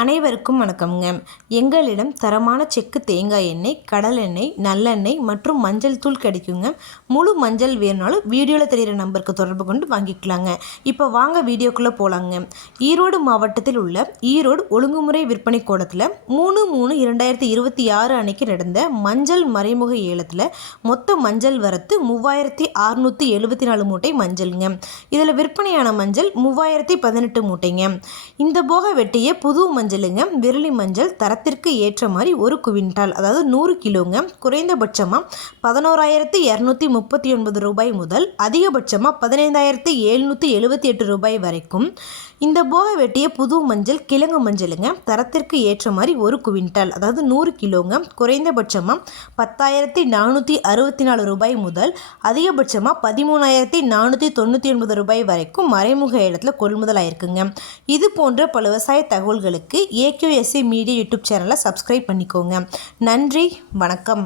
அனைவருக்கும் வணக்கம்ங்க. எங்களிடம் தரமான செக்கு தேங்காய் எண்ணெய், கடல் எண்ணெய், நல்லெண்ணெய் மற்றும் மஞ்சள் தூள் கிடைக்குங்க. முழு மஞ்சள் வேணுனாலும் வீடியோவில் தெரிகிற நம்பருக்கு தொடர்பு கொண்டு வாங்கிக்கலாங்க. இப்போ வாங்க வீடியோக்குள்ளே போகலாங்க. ஈரோடு மாவட்டத்தில் உள்ள ஈரோடு ஒழுங்குமுறை விற்பனை கூடத்தில் 3/3/2026 அன்னைக்கு நடந்த மஞ்சள் மறைமுக ஏலத்தில் மொத்த மஞ்சள் வரத்து 3674 மூட்டை மஞ்சள்ங்க. இதில் விற்பனையான மஞ்சள் 3018 மூட்டைங்க. இந்த போக வெட்டிய புது மஞ்சளுங்க. விரலி மஞ்சள் தரத்திற்கு ஏற்ற மாதிரி 1 குவிண்டால், அதாவது 100 கிலோங்க. குறைந்தபட்சமாக 11,239 ரூபாய் முதல் அதிகபட்சமாக 15,778 ரூபாய் வரைக்கும். இந்த போக வெட்டிய புது மஞ்சள் கிழங்கு மஞ்சளுங்க. தரத்திற்கு ஏற்ற மாதிரி 1 குவிண்டால், அதாவது 100 கிலோங்க. குறைந்தபட்சமாக 10,464 ரூபாய் முதல் அதிகபட்சமாக 13,499 ரூபாய் வரைக்கும் மறைமுக ஏலத்தில் கொள்முதல் ஆயிருக்குங்க. இது போன்ற பல விவசாய தகவல்களுக்கு AQSA மீடியா யூடியூப் சேனலை சப்ஸ்கிரைப் பண்ணிக்கோங்க. நன்றி, வணக்கம்.